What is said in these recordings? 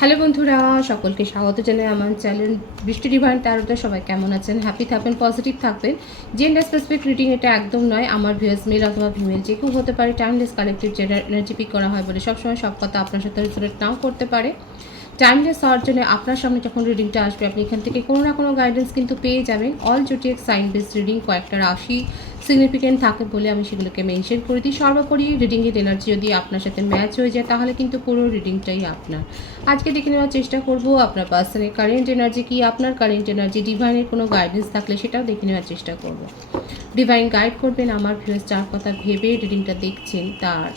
Hello বন্ধুরা, সকলকে স্বাগত জানাই আমার চ্যানেল বৃষ্টি ডিভাইন ট্যারোতে। সবাই কেমন আছেন? হ্যাপি থাকবেন, পজিটিভ থাকবেন। জেন্ডার স্পেসিফিক রিডিং এটা একদম নয়। আমার ভিউয়ার্স মেল অথবা ফিমেল যে কেউ হতে পারে। Timeless collective gender energy pick করা হয় বলে সবসময় সব কথা আপনার সাথে রিলেট নাও করতে পারে। টাইমলেস হওয়ার জন্য আপনার সামনে যখন রিডিংটা আসবে আপনি এখান থেকে কোনো না কোনো গাইডেন্স কিন্তু পেয়ে যাবেন। অল জোটিয়াক সাইন বেস রিডিং, কয়েকটা রাশি সিগনিফিকেন্ট থাকে বলে আমি সেগুলোকে মেনশন করে দিই। সর্বোপরি রিডিংয়ের এনার্জি যদি আপনার সাথে ম্যাচ হয়ে যায় তাহলে কিন্তু পুরো রিডিংটাই আপনার। আজকে দেখে নেওয়ার চেষ্টা করব আপনার পার্সনের কারেন্ট এনার্জি কি, আপনার কারেন্ট এনার্জি, ডিভাইনের কোনো গাইডেন্স থাকলে সেটাও দেখে নেওয়ার চেষ্টা করব। ডিভাইন গাইড করবেন আমার ভিউয়ার্স যার কথা ভেবে রিডিংটা দেখছেন তার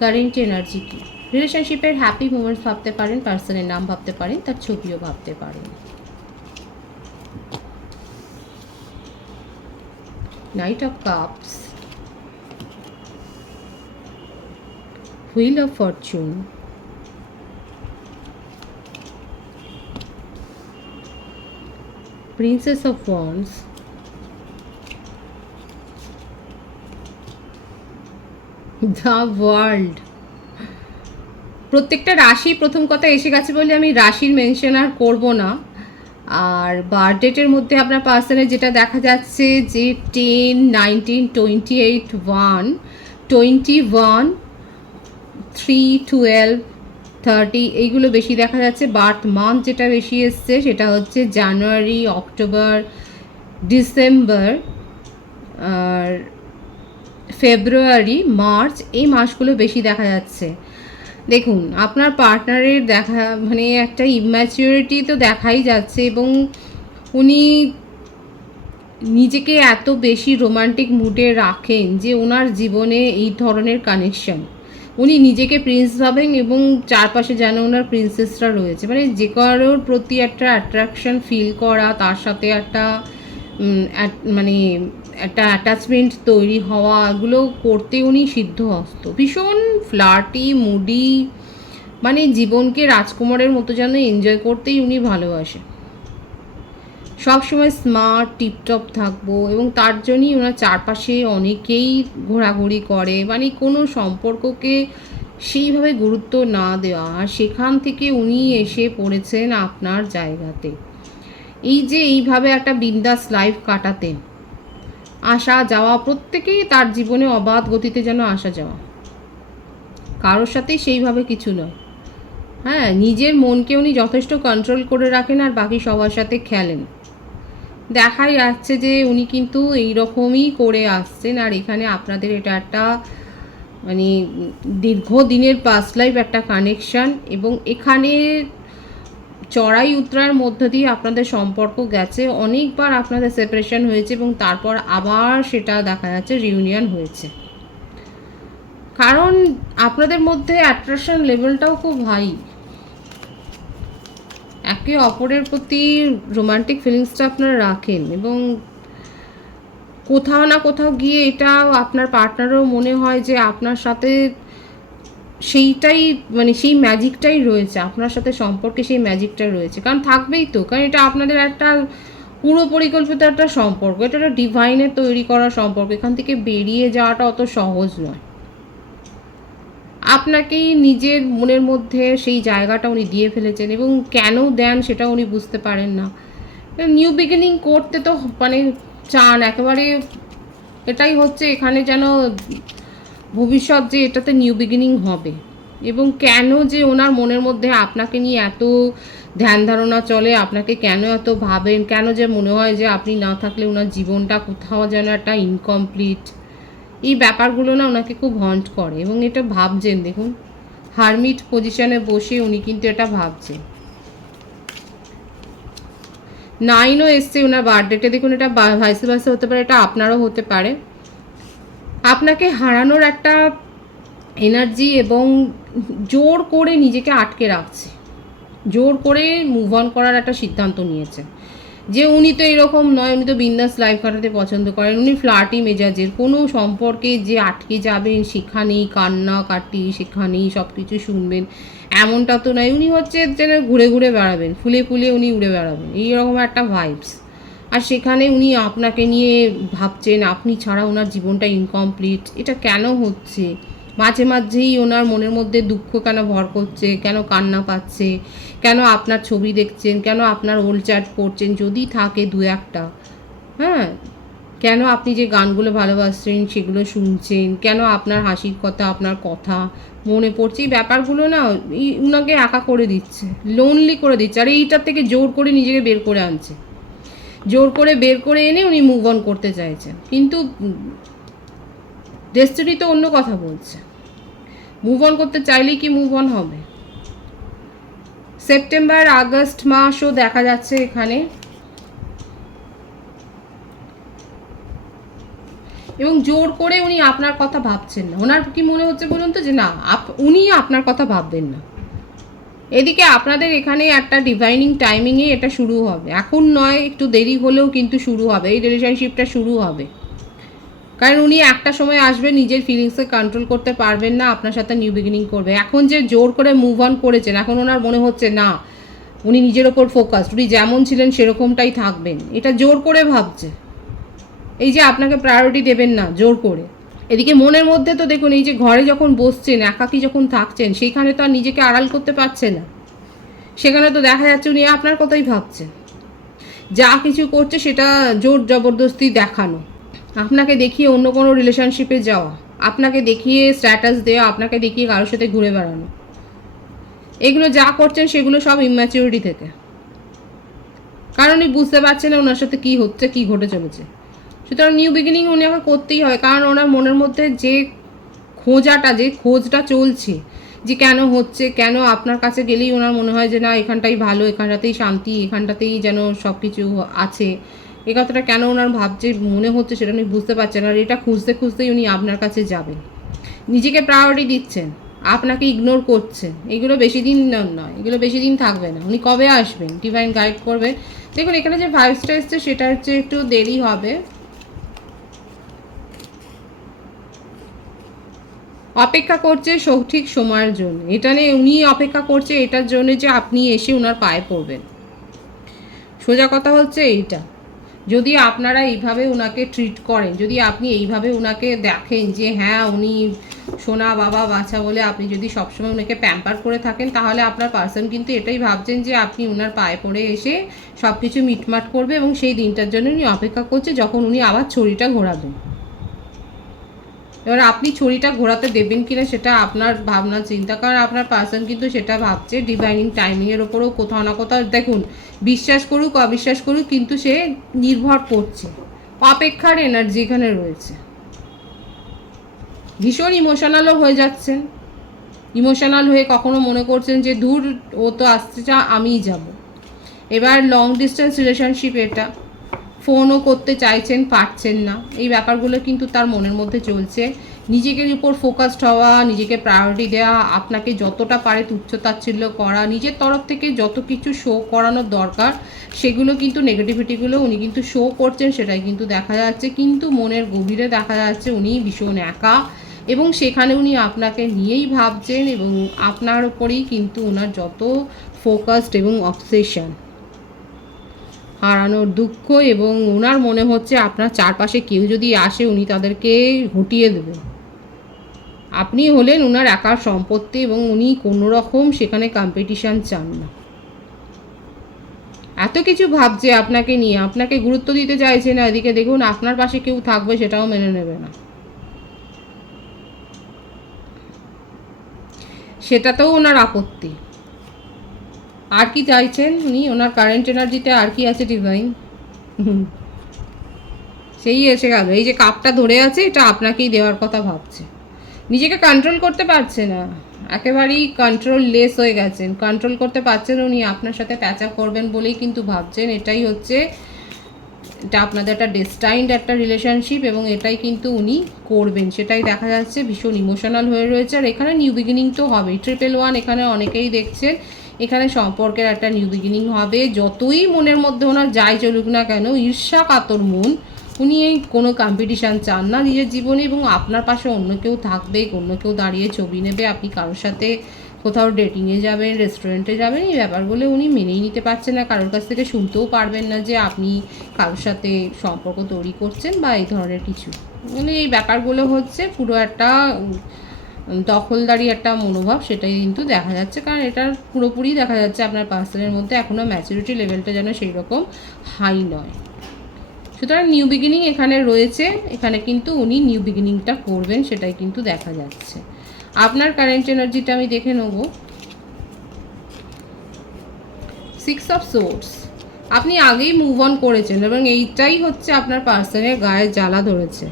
কারেন্ট এনার্জি কি। রিলেশনশিপের হ্যাপি মোমেন্টস ভাবতে পারেন, পার্সনের নাম ভাবতে পারেন, তার ছবিও ভাবতে পারেন। Night of cups, wheel of Fortune, princess of wands, the world. প্রত্যেকটা রাশি প্রথম কথা এসে গেছে বলে আমি রাশির মেনশন আর করবো না। আর বার্থ ডেটের মধ্যে আপনার পার্সনের যেটা দেখা যাচ্ছে যে 10, 19, 28, 1, 21, 3, 12, 30 এইগুলো বেশি দেখা যাচ্ছে। বার্থ মান্থ যেটা বেশি এসছে সেটা হচ্ছে জানুয়ারি, অক্টোবর, ডিসেম্বর আর ফেব্রুয়ারি, মার্চ, এই মাসগুলো বেশি দেখা যাচ্ছে। দেখুন আপনার পার্টনারের দেখা মানে একটা ইম্যাচিউরিটি তো দেখাই যাচ্ছে এবং উনি নিজেকে এত বেশি রোমান্টিক মুডে রাখেন যে ওনার জীবনে এই ধরনের কানেকশন, উনি নিজেকে প্রিন্স ভাবেন এবং চারপাশে যেন ওনার প্রিন্সেসরা রয়েছে। মানে যে কারোর প্রতি একটা অ্যাট্রাকশন ফিল করা, তার সাথে একটা মানে একটা অ্যাটাচমেন্ট তৈরি হওয়া, এগুলো করতে উনি সিদ্ধহস্ত। ভীষণ ফ্লার্টি, মুডি, মানে জীবনকে রাজকুমারের মতো যেন এনজয় করতেই উনি ভালোবাসে। সবসময় স্মার্ট টিপটপ থাকবো এবং তার জন্যই ওনার চারপাশে অনেকেই ঘোরাঘুরি করে। মানে কোনো সম্পর্ককে সেইভাবে গুরুত্ব না দেওয়া, আর সেখান থেকে উনি এসে পড়েছেন আপনার জায়গাতে। এই যে এইভাবে একটা বিন্দাস লাইফ কাটাতেন, আসা যাওয়া প্রত্যেকেই তার জীবনে অবাধ গতিতে যেন আসা যাওয়া, কারোর সাথেই সেইভাবে কিছু নয়। হ্যাঁ, নিজের মনকে উনি যথেষ্ট কন্ট্রোল করে রাখেন আর বাকি সবার সাথে খেলেন। দেখাই যাচ্ছে যে উনি কিন্তু এইরকমই করে আসছেন। আর এখানে আপনাদের এটা একটা মানে দীর্ঘদিনের পাস্ট লাইফ একটা কানেকশান, এবং এখানে চড়াই উতরার মধ্য দিয়ে আপনাদের সম্পর্ক গেছে। অনেকবার আপনাদের সেপারেশন হয়েছে এবং তারপর আবার সেটা দেখা যাচ্ছে রিউনিয়ন হয়েছে। কারণ আপনাদের মধ্যে অ্যাট্রাকশন লেভেলটাও খুব হাই, একে অপরের প্রতি রোমান্টিক ফিলিংসটা আপনারা রাখেন এবং কোথাও না কোথাও গিয়ে এটা আপনার পার্টনারও মনে হয় যে আপনার সাথে সেইটাই মানে সেই ম্যাজিকটাই রয়েছে, আপনার সাথে সম্পর্কে সেই ম্যাজিকটাই রয়েছে। কারণ থাকবেই তো, কারণ এটা আপনাদের একটা পুরো পরিকল্পিত একটা সম্পর্ক, এটা একটা ডিভাইনের তৈরি করা সম্পর্ক। এখান থেকে বেরিয়ে যাওয়াটা অত সহজ নয়। আপনাকেই নিজের মনের মধ্যে সেই জায়গাটা উনি দিয়ে ফেলেছেন এবং কেন দেন সেটা উনি বুঝতে পারেন না। নিউ বিগিনিং করতে তো মানে চান একেবারে, এটাই হচ্ছে এখানে যেন ভবিষ্যৎ যে এটাতে নিউ বিগিনিং হবে। এবং কেন যে ওনার মনের মধ্যে আপনাকে নিয়ে এত ধ্যান ধারণা চলে, আপনাকে কেন এত ভাবেন, কেন যে মনে হয় যে আপনি না থাকলে ওনার জীবনটা কোথাও যেন একটা ইনকমপ্লিট, এই ব্যাপারগুলো না ওনাকে খুব হন্ট করে এবং এটা ভাবছেন। দেখুন হারমিট পজিশনে বসে উনি কিন্তু এটা ভাবছেন। 9ও এসছে ওনার বার্থডেতে, দেখুন এটা ভাইস ভার্সা হতে পারে, এটা আপনারও হতে পারে। আপনাকে হারানোর একটা এনার্জি এবং জোর করে নিজেকে আটকে রাখছে, জোর করে মুভ অন করার একটা সিদ্ধান্ত নিয়েছে যে উনি তো এরকম নয়, উনি তো বিন্দাস লাইফ কাটাতে পছন্দ করেন, উনি ফ্লার্টি মেজাজের। কোনো সম্পর্কে যে আটকে যাবেন সেখানেই কান্নাকাটি, সেখানেই সব কিছু শুনবেন এমনটা তো নয়। উনি হচ্ছে যেন ঘুরে ঘুরে বেড়াবেন, ফুলে ফুলে উনি উড়ে বেড়াবেন, এইরকম একটা ভাইবস। আর সেখানে উনি আপনাকে নিয়ে ভাবছেন, আপনি ছাড়া ওনার জীবনটা ইনকমপ্লিট। এটা কেন হচ্ছে? মাঝে মাঝেই ওনার মনের মধ্যে দুঃখ কেন ভর করছে, কেন কান্না পাচ্ছে, কেন আপনার ছবি দেখছেন, কেন আপনার ওল্ড চ্যাট পড়ছেন যদি থাকে দু একটা, হ্যাঁ, কেন আপনি যে গানগুলো ভালোবাসছেন সেগুলো শুনছেন, কেন আপনার হাসির কথা, আপনার কথা মনে পড়ছে, এই ব্যাপারগুলো না উনাকে একা করে দিচ্ছে, লোনলি করে দিচ্ছে। আর এইটার থেকে জোর করে নিজেকে বের করে আনছে, জোর করে বের করে এনে উনি মুভ অন করতে চাইছেন, কিন্তু ডেস্টিনি তো অন্য কথা বলছে। মুভ অন করতে চাইলেই কি মুভ অন হবে? সেপ্টেম্বর আগস্ট মাসও দেখা যাচ্ছে এখানে, এবং জোর করে উনি আপনার কথা ভাবছেন না। ওনার কি মনে হচ্ছে বলুন তো, যে না উনি আপনার কথা ভাববেন না। এদিকে আপনাদের এখানে একটা ডিভাইনিং টাইমিংয়ে এটা শুরু হবে, এখন নয়, একটু দেরি হলেও কিন্তু শুরু হবে, এই রিলেশনশিপটা শুরু হবে। কারণ উনি একটা সময় আসবে, নিজের ফিলিংসকে কন্ট্রোল করতে পারবেন না, আপনার সাথে নিউ বিগিনিং করবে। এখন যে জোর করে মুভ অন করেছেন, এখন ওনার মনে হচ্ছে না উনি নিজের ওপর ফোকাস, উনি যেমন ছিলেন সেরকমটাই থাকবেন, এটা জোর করে ভাবছে। এই যে আপনাকে প্রায়োরিটি দেবেন না জোর করে। এদিকে মনের মধ্যে তো দেখুন, এই যে ঘরে যখন বসছেন, একাকী যখন থাকছেন, সেইখানে তো আর নিজেকে আড়াল করতে পারছে না, সেখানে তো দেখা যাচ্ছে উনি আপনার কথাই ভাবছেন। যা কিছু করছে সেটা জোর জবরদস্তি দেখানো, আপনাকে দেখিয়ে অন্য কোনো রিলেশনশিপে যাওয়া, আপনাকে দেখিয়ে স্ট্যাটাস দেওয়া, আপনাকে দেখিয়ে কারোর সাথে ঘুরে বেড়ানো, এগুলো যা করছেন সেগুলো সব ইম্যাচিউরিটি থেকে। কারণ উনি বুঝতে পারছেন না ওনার সাথে কী হচ্ছে, কী ঘটে চলেছে। সুতরাং নিউ বিগিনিং ওনাকে করতেই হয়, কারণ ওনার মনের মধ্যে যে খোঁজটা চলছে, যে কেন হচ্ছে, কেন আপনার কাছে গেলেই ওনার মনে হয় যে না এখানটাই ভালো, এখানটাতেই শান্তি, এখানটাতেই যেন সব কিছু আছে, এই কথাটা কেন ওনার ভাবছে মনে হচ্ছে সেটা উনি বুঝতে পারছেন। আর এটা খুঁজতে খুঁজতেই উনি আপনার কাছে যাবেন। নিজেকে প্রায়োরিটি দিচ্ছেন, আপনাকে ইগনোর করছেন, এগুলো বেশি দিন নয়, এগুলো বেশি দিন থাকবে না। উনি কবে আসবেন, ডিভাইন গাইড করবে। দেখুন এখানে যে ভাইবসটা এসছে সেটা হচ্ছে একটু দেরি হবে, অপেক্ষা করছে সঠিক সময়ের জন্য। এটা নিয়ে উনি অপেক্ষা করছে এটার জন্য যে আপনি এসে ওনার পায়ে পড়বেন। সোজা কথা হচ্ছে এইটা। যদি আপনারা এইভাবে ওনাকে ট্রিট করেন, যদি আপনি এইভাবে ওনাকে দেখেন যে হ্যাঁ উনি সোনা বাবা বাছা বলে আপনি যদি সবসময় ওনাকে প্যাম্পার করে থাকেন, তাহলে আপনার পার্সন কিন্তু এটাই ভাবছেন যে আপনি ওনার পায়ে পড়ে এসে সব কিছু মিটমাট করবে, এবং সেই দিনটার জন্য উনি অপেক্ষা করছে যখন উনি আবার ছড়িটা ঘোরাবেন। এবার আপনি ছড়িটা ঘোরাতে দেবেন কিনা সেটা আপনার ভাবনা চিন্তা, কারণ আপনার পার্সন কিন্তু সেটা ভাবছে। ডিভাইনিং টাইমিংয়ের ওপরেও কোথাও না কোথাও দেখুন, বিশ্বাস করুক অবিশ্বাস করুক, কিন্তু সে নির্ভর করছে, অপেক্ষার এনার্জি এখানে রয়েছে। ভীষণ ইমোশনালও হয়ে যাচ্ছেন, ইমোশনাল হয়ে কখনো মনে করছেন যে দূর ও তো আসতে চা আমিই যাব। এবার লং ডিস্টেন্স রিলেশনশিপ, এটা ফোনও করতে চাইছেন পারছেন না, এই ব্যাপারগুলো কিন্তু তার মনের মধ্যে চলছে। নিজেকে উপর ফোকাসড হওয়া, নিজেকে প্রায়োরিটি দেওয়া, আপনাকে যতটা পারে তুচ্ছতাচ্ছিল্য করা, নিজের তরফ থেকে যত কিছু শো করানোর দরকার সেগুলো কিন্তু নেগেটিভিটিগুলো উনি কিন্তু শো করছেন, সেটাই কিন্তু দেখা যাচ্ছে। কিন্তু মনের গভীরে দেখা যাচ্ছে উনি ভীষণ একা, এবং সেখানে উনি আপনাকে নিয়েই ভাবছেন, এবং আপনার ওপরেই কিন্তু ওনার যত ফোকাসড এবং অবসেশন, হারানোর দুঃখ, এবং ওনার মনে হচ্ছে আপনার চারপাশে কেউ যদি আসে উনি তাদেরকে হটিয়ে দেবেন। আপনি হলেন ওনার একার সম্পত্তি, এবং উনি কোনো রকম সেখানে কম্পিটিশান চান না। এত কিছু ভাবছে আপনাকে নিয়ে, আপনাকে গুরুত্ব দিতে চাইছে না। এদিকে দেখুন আপনার পাশে কেউ থাকবে সেটাও মেনে নেবে না, সেটাতেও ওনার আপত্তি। আর কি চাইছেন উনি ওনার কারেন্ট এনার্জিতে, আর কি আছে ডিভাইন? সেই এসে গেল, এই যে কাপটা ধরে আছে এটা আপনাকেই দেওয়ার কথা ভাবছে। নিজেকে কন্ট্রোল করতে পারছে না, একেবারেই কন্ট্রোল লেস হয়ে গেছেন, কন্ট্রোল করতে পারছেন। উনি আপনার সাথে প্যাচ আপ করবেন বলেই কিন্তু ভাবছেন। এটাই হচ্ছে, এটা আপনাদের একটা ডেস্টাইন্ড একটা রিলেশনশিপ, এবং এটাই কিন্তু উনি করবেন, সেটাই দেখা যাচ্ছে। ভীষণ ইমোশনাল হয়ে রয়েছে। আর এখানে নিউ বিগিনিং তো হবেই, 111 এখানে অনেকেই দেখছেন। এখানে সম্পর্কের একটা নিউ বিগিনিং হবে, যতই মনের মধ্যে ওনার যাই চলুক না কেন, ঈর্ষা কাতর মন, উনি এই কোনো কম্পিটিশান চান না নিজের জীবনে, এবং আপনার পাশে অন্য কেউ থাকবে, অন্য কেউ দাঁড়িয়ে ছবি নেবে, আপনি কারোর সাথে কোথাও ডেটিংয়ে যাবেন, রেস্টুরেন্টে যাবেন, এই ব্যাপারগুলো উনি মেনেই নিতে পারছেন না। কারোর কাছ থেকে শুনতেও পারবেন না যে আপনি কারোর সাথে সম্পর্ক তৈরি করছেন বা এই ধরনের কিছু। মানে এই ব্যাপারগুলো হচ্ছে পুরো একটা দখলদারি একটা মনোভাব সেটাই কিন্তু দেখা যাচ্ছে, কারণ এটা পুরোপুরি দেখা যাচ্ছে আপনার পার্সনের মধ্যে এখনও ম্যাচুরিটি লেভেলটা যেন সেই রকম হাই নয়। সুতরাং নিউ বিগিনিং এখানে রয়েছে, এখানে কিন্তু উনি নিউ বিগিনিংটা করবেন সেটাই কিন্তু দেখা যাচ্ছে। আপনার কারেন্ট এনার্জিটা আমি দেখে নেব। 6 অফ সোর্স, আপনি আগেই মুভ অন করেছেন এবং এইটাই হচ্ছে আপনার পার্সনের গায়ে জ্বালা ধরেছে।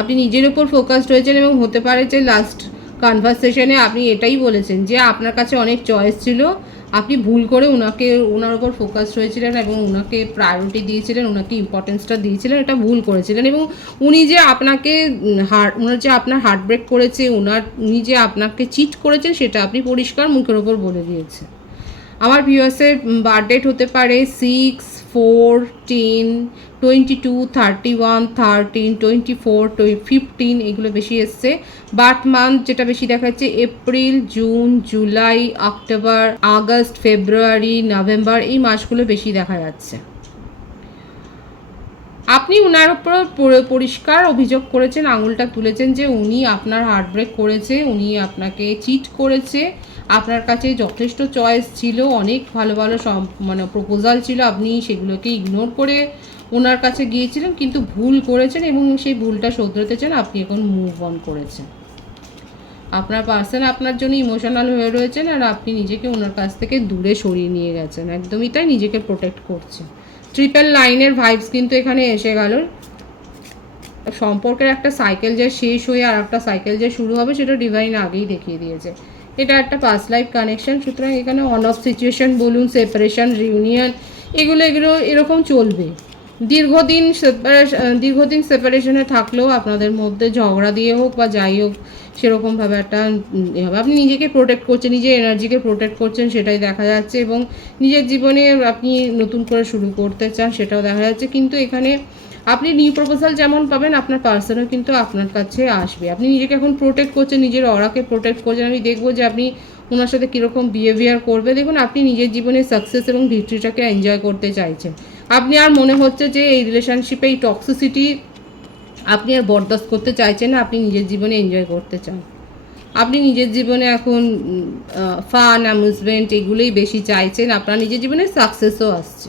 আপনি নিজের ওপর ফোকাসড হয়েছেন এবং হতে পারে যে লাস্ট কনভারসেশনে আপনি এটাই বলেছেন যে আপনার কাছে অনেক চয়েস ছিল, আপনি ভুল করে ওনার ওপর ফোকাসড হয়েছিলেন এবং ওনাকে প্রায়োরিটি দিয়েছিলেন, ওনাকে ইম্পর্টেন্সটা দিয়েছিলেন, এটা ভুল করেছিলেন। এবং উনি যে আপনাকে ওনার যে আপনার হার্ট ব্রেক করেছে, উনি যে আপনাকে চিট করেছেন সেটা আপনি পরিষ্কার মুখের ওপর বলে দিয়েছেন। আমার ভিউয়ার্সের বার্থডেট হতে পারে 6, 4, 10, 22, 31, 13, 24, 15, এগুলো বেশি এসছে। বার্থ মান্থ যেটা বেশি দেখাচ্ছে April, June, July, October, August, February, November, এই মাসগুলো বেশি দেখা যাচ্ছে। আপনি ওনার উপর পরিষ্কার অভিযোগ করেছেন, আঙুলটা তুলেছেন যে উনি আপনার হার্ট ব্রেক করেছে, উনি আপনাকে চিট করেছে। আপনার কাছে যথেষ্ট চয়েস ছিল, অনেক ভালো ভালো প্রপোজাল ছিল, আপনি সেগুলোকে ইগনোর করে ওনার কাছে গিয়েছিলেন, কিন্তু ভুল করেছেন এবং সেই ভুলটা শোধরাতে চান। আপনি এখন মুভ অন করেছেন। আপনার পার্সন আপনার জন্য ইমোশনাল হয়ে রয়েছেন আর আপনি নিজেকে ওনার কাছ থেকে দূরে সরিয়ে নিয়ে গেছেন, একদমই তাই, নিজেকে প্রোটেক্ট করছেন। ট্রিপল লাইনের ভাইবস কিন্তু এখানে এসে গেল। সম্পর্কের একটা সাইকেল যে শেষ হয়ে আর একটা সাইকেল যে শুরু হবে সেটা ডিভাইন আগেই দেখিয়ে দিয়েছে। এটা একটা পাস্ট লাইফ কানেকশন, সুতরাং এখানে অন অফ সিচুয়েশন বলুন, সেপারেশন, রিউনিয়ন, এগুলো এরকম চলবে। দীর্ঘদিন সেপারেশনে থাকলেও আপনাদের মধ্যে ঝগড়া দিয়ে হোক বা যাই হোক সেরকমভাবে একটা হবে। আপনি নিজেকে প্রোটেক্ট করছেন, নিজের এনার্জিকে প্রোটেক্ট করছেন সেটাই দেখা যাচ্ছে, এবং নিজের জীবনে আপনি নতুন করে শুরু করতে চান সেটাও দেখা যাচ্ছে। কিন্তু এখানে আপনি নিউ প্রপোজাল যেমন পাবেন, আপনার পার্সনও কিন্তু আপনার কাছে আসবে। আপনি নিজেকে এখন প্রোটেক্ট করছেন, নিজের অরাকে প্রোটেক্ট করছেন। আমি দেখবো যে আপনি ওনার সাথে কীরকম বিহেভিয়ার করবে। দেখুন, আপনি নিজের জীবনে সাকসেস এবং ভিক্টরিটাকে এনজয় করতে চাইছেন। আপনি আর মনে হচ্ছে যে এই রিলেশনশিপে এই টক্সিসিটি আপনি আর বরদাস্ত করতে চাইছেন না, আপনি নিজের জীবনে এনজয় করতে চান। আপনি নিজের জীবনে এখন ফান, অ্যামিউজমেন্ট এগুলোই বেশি চাইছেন। আপনার নিজের জীবনে সাকসেসও আসছে,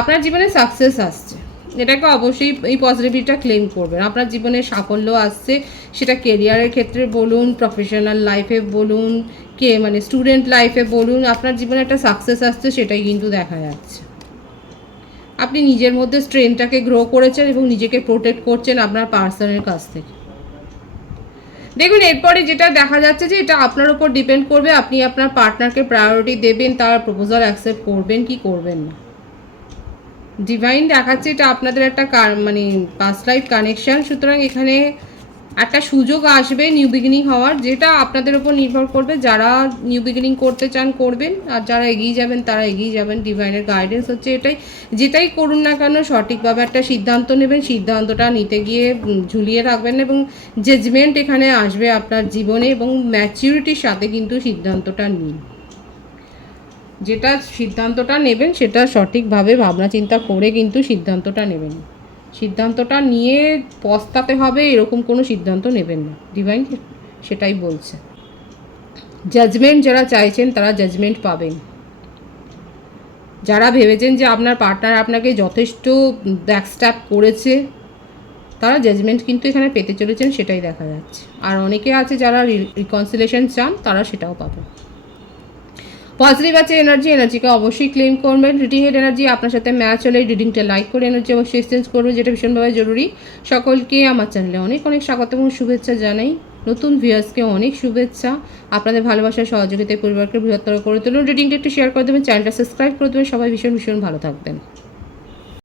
আপনার জীবনে সাকসেস আসছে, এটাকে অবশ্যই এই পজিটিভিটিটা ক্লেম করবেন। আপনার জীবনে সাফল্য আসছে, সেটা কেরিয়ারের ক্ষেত্রে বলুন, প্রফেশনাল লাইফে বলুন, স্টুডেন্ট লাইফে বলুন, আপনার জীবনে একটা সাকসেস আসছে সেটাই কিন্তু দেখা যাচ্ছে। আপনি নিজের মধ্যে স্ট্রেংথটাকে গ্রো করেছেন এবং নিজেকে প্রোটেক্ট করছেন আপনার পার্সনের কাছ থেকে। দেখুন, এরপরে যেটা দেখা যাচ্ছে যে এটা আপনার উপর ডিপেন্ড করবে, আপনি আপনার পার্টনারকে প্রায়োরিটি দেবেন, তার প্রপোজাল অ্যাকসেপ্ট করবেন কি করবেন না। ডিভাইন দেখাচ্ছে এটা আপনাদের একটা পাস্ট লাইফ কানেকশান, সুতরাং এখানে একটা সুযোগ আসবে নিউ বিগিনিং হওয়ার, যেটা আপনাদের উপর নির্ভর করবে। যারা নিউ বিগিনিং করতে চান করবেন, আর যারা এগিয়ে যাবেন তারা এগিয়ে যাবেন। ডিভাইনের গাইডেন্স হচ্ছে এটাই, যেটাই করুন না কেন সঠিকভাবে একটা সিদ্ধান্ত নেবেন, সিদ্ধান্তটা নিতে গিয়ে ঝুলিয়ে রাখবেন না, এবং জাজমেন্ট এখানে আসবে আপনার জীবনে, এবং ম্যাচিউরিটির সাথে কিন্তু সিদ্ধান্তটা নিন। যেটা সিদ্ধান্তটা নেবেন সেটা সঠিকভাবে ভাবনা চিন্তা করে কিন্তু সিদ্ধান্তটা নেবেন। সিদ্ধান্তটা নিয়ে পস্তাতে হবে এরকম কোনো সিদ্ধান্ত নেবেন না, ডিভাইন সেটাই বলছে। জাজমেন্ট যারা চাইছেন তারা জাজমেন্ট পাবেন। যারা ভেবেছেন যে আপনার পার্টনার আপনাকে যথেষ্ট ব্যাকস্ট্যাপ করেছে, তারা জাজমেন্ট কিন্তু এখানে পেতে চলেছেন সেটাই দেখা যাচ্ছে। আর অনেকে আছে যারা রিকনসিলেশন চান, তারা সেটাও পাবেন। পজিটিভ আছে এনার্জিকে অবশ্যই ক্লেম করবেন। রিডিংয়ের এনার্জি আপনার সাথে ম্যাচ হলে রিডিংটা লাইক করে এনার্জি অবশ্যই এক্সচেঞ্জ করবেন, যেটা ভীষণভাবে জরুরি। সকলকে আমার চ্যানেলে অনেক অনেক স্বাগত এবং শুভেচ্ছা জানাই। নতুন ভিউয়ার্সকে অনেক শুভেচ্ছা। আপনাদের ভালোবাসার সহযোগিতায় পরিবারকে বৃহত্তর করে তুলুন। রিডিংটা একটু শেয়ার করে দেবেন, চ্যানেলটা সাবস্ক্রাইব করে দেবেন। সবাই ভীষণ ভীষণ ভালো থাকবেন।